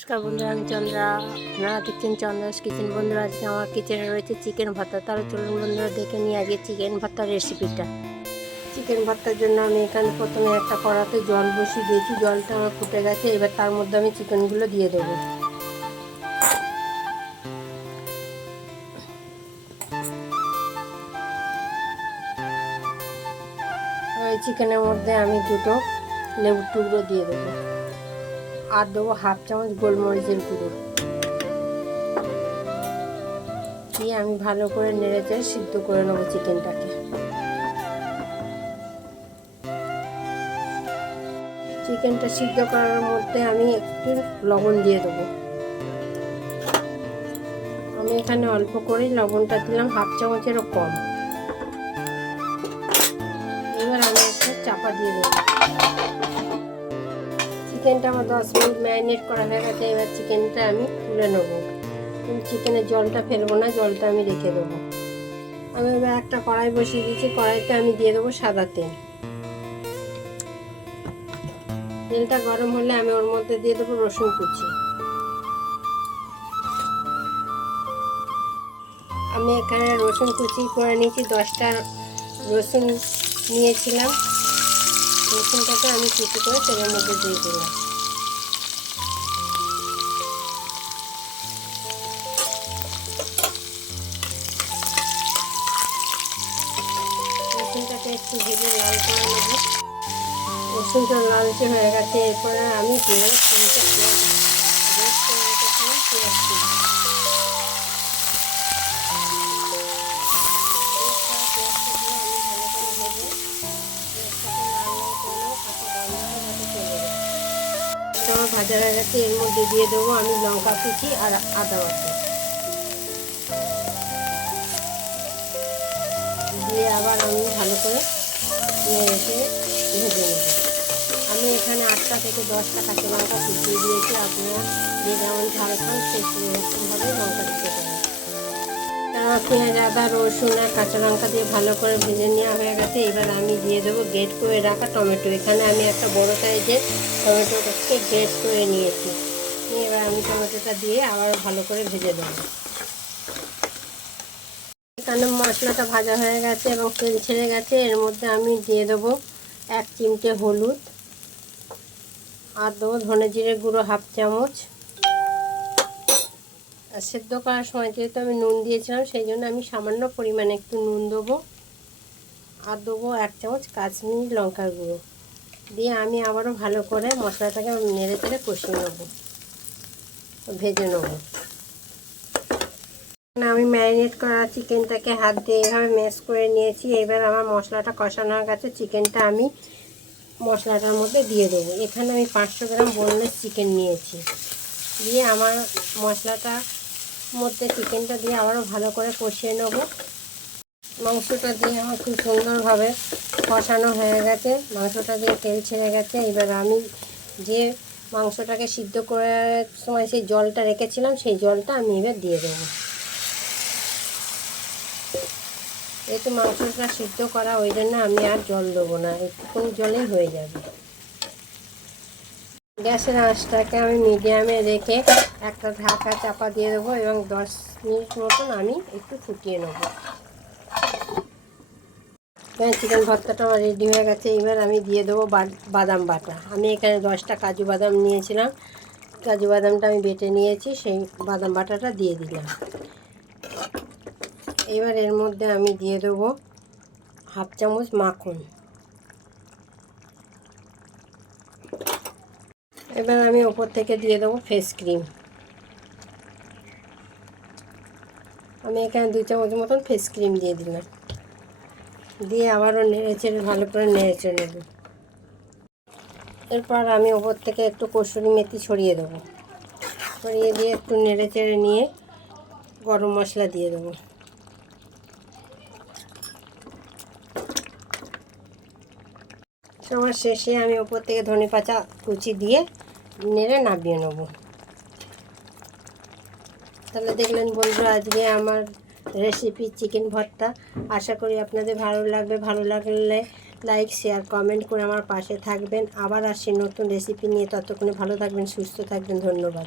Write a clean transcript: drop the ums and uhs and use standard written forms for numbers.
নমস্কার বন্ধুরা, আমি চন্দ্রা। আপনারা দেখছেন চন্দ্রাস কিচেন। বন্ধুরা, আজকে আমার কিচেনে রয়েছে চিকেন ভর্তা। তাহলে চলুন বন্ধুরা দেখে নিই আজকে চিকেন ভর্তার রেসিপিটা। চিকেন ভর্তার জন্য আমি এখানে প্রথমে একটা কড়াতে জল বসিয়ে দিয়েছি। জলটা আমার ফুটে গেছে। এবার তার মধ্যে আমি চিকেনগুলো দিয়ে দেবো। ওই চিকেনের মধ্যে আমি দুটো লেবুর টুকরো দিয়ে দেবো, আর দেবো হাফ চামচ গোলমরিচের গুঁড়ো দিয়ে আমি ভালো করে নেড়েচেড়ে সিদ্ধ করে নেবো চিকেনটাকে। চিকেনটা সিদ্ধ করার মধ্যে আমি একটু লবণ দিয়ে দেবো। আমি এখানে অল্প করেই লবণটা দিলাম, হাফ চামচেরও কম। এবার আমি একটা চাপা দিয়ে দেবো। চিকেনটা আমার 10 মিনিট ম্যারিনেট করা হয়ে গেছে। এবার চিকেনটা আমি তুলে নেবো। চিকেনের জলটা ফেলবো না, জলটা আমি রেখে দেবো। আমি এবার একটা কড়াই বসিয়ে দিয়েছি। কড়াইতে আমি দিয়ে দেবো সাদা তেল। তেলটা গরম হলে আমি ওর মধ্যে দিয়ে দেবো রসুন কুচি। আমি এখানে রসুন কুচি করে নিয়েছি। 10টা রসুন নিয়েছিলাম। রসুনটাকে আমি কুচি করে তেলের মধ্যে দিয়ে দিলাম। রসুনটাকে একটু ভেজে লাল করে নেব। রসুনটা লালচে হয়ে গেছে। এরপরে আমি দিয়ে দেবো তিনটে পেঁয়াজ, রোস্ট করে রেখেছিলাম পেঁয়াজটি। ভাজা হয়ে গেছে। এর মধ্যে দিয়ে দেবো আমি লঙ্কা কুচি আর আদা বাটা দিয়ে আবার আমি ভালো করে নেড়ে ভেজে নেব। আমি এখানে 8টা থেকে 10টা কাঁচা লঙ্কা কুচিয়ে দিয়েছি। আপনারা যে যেমন ঝাল খান সেরকমভাবে লঙ্কা দিতে পারেন। তারপর পেঁয়াজ, আদা, রসুন আর কাঁচা লঙ্কা দিয়ে ভালো করে ভেজে নেওয়া হয়ে গেছে। এবার আমি দিয়ে দেবো গ্রেট করে রাখা টমেটো। এখানে আমি একটা বড় সাইজের টমেটোটাকে গ্রেট করে নিয়েছি। এবার আমি টমেটোটা দিয়ে আবার ভালো করে ভেজে দেবো। এখানে মশলাটা ভাজা হয়ে গেছে এবং তেল ছেড়ে গেছে। এর মধ্যে আমি দিয়ে দেবো 1 চিমটে হলুদ, আর দেবো ধনে জিরে গুঁড়ো হাফ চামচ। আর সেদ্ধ করার সময় যেহেতু আমি নুন দিয়েছিলাম, সেই জন্য আমি সামান্য পরিমাণে একটু নুন দেবো। আর দেবো 1 চামচ কাশ্মীরি লঙ্কার গুঁড়ো দিয়ে আমি আবারও ভালো করে মশলাটাকে নেড়ে চেড়ে কষিয়ে নেবো, ভেজে নেবো। আমি ম্যারিনেট করা চিকেনটাকে হাত দিয়ে এভাবে ম্যাশ করে নিয়েছি। এবার আমার মশলাটা কষানো হয়ে গেছে। চিকেনটা আমি মশলাটার মধ্যে দিয়ে দেবো। এখানে আমি 500 গ্রাম বোনলেস চিকেন নিয়েছি। দিয়ে আমার মশলাটার মধ্যে চিকেনটা দিয়ে আবারও ভালো করে কষিয়ে নেব। মাংসটা দিয়ে আমার খুব সুন্দরভাবে কষানো হয়ে গেছে। মাংসটা দিয়ে তেল ছেড়ে গেছে। এবার আমি যে মাংসটাকে সিদ্ধ করার সময় সেই জলটা রেখেছিলাম, সেই জলটা আমি এবার দিয়ে দেবো। যেহেতু মাংসটা সিদ্ধ করা, ওই জন্য আমি আর জল দেবো না, একটুখানি জলেই হয়ে যাবে। গ্যাসের আঁচটাকে আমি মিডিয়ামে রেখে একটা ঢাকা চাপা দিয়ে দেবো এবং 10 মিনিট মতন আমি একটু ফুটিয়ে নেব। চিকেন ভর্তাটা আমার রেডি হয়ে গেছে। এবার আমি দিয়ে দেবো বাদাম বাটা। আমি এখানে 10টা কাজু বাদাম নিয়েছিলাম। কাজু বাদামটা আমি বেটে নিয়েছি, সেই বাদাম বাটাটা দিয়ে দিলাম। এবার এর মধ্যে আমি দিয়ে দেবো হাফ চামচ মাখন। এবার আমি ওপর থেকে দিয়ে দেবো ফেস ক্রিম। আমি এখানে 2 চামচ মতন ফেস ক্রিম দিয়ে দিলাম। দিয়ে আবারও নেড়েচেড়ে ভালো করে নেড়েচেড়ে নেব। এরপর আমি ওপর থেকে একটু কসুরি মেথি ছড়িয়ে দেবো। ছড়িয়ে দিয়ে একটু নেড়েচেড়ে নিয়ে গরম মশলা দিয়ে দেবো। সবার শেষে আমি ওপর থেকে ধনেপাতা কুচি দিয়ে নেড়ে নামিয়ে নেব। তাহলে দেখলেন বন্ধুরা আজকে আমার রেসিপি চিকেন ভর্তা। আশা করি আপনাদের ভালো লাগবে। ভালো লাগলে লাইক, শেয়ার, কমেন্ট করে আমার পাশে থাকবেন। আবার আসছি নতুন রেসিপি নিয়ে। ততক্ষণে ভালো থাকবেন, সুস্থ থাকবেন। ধন্যবাদ।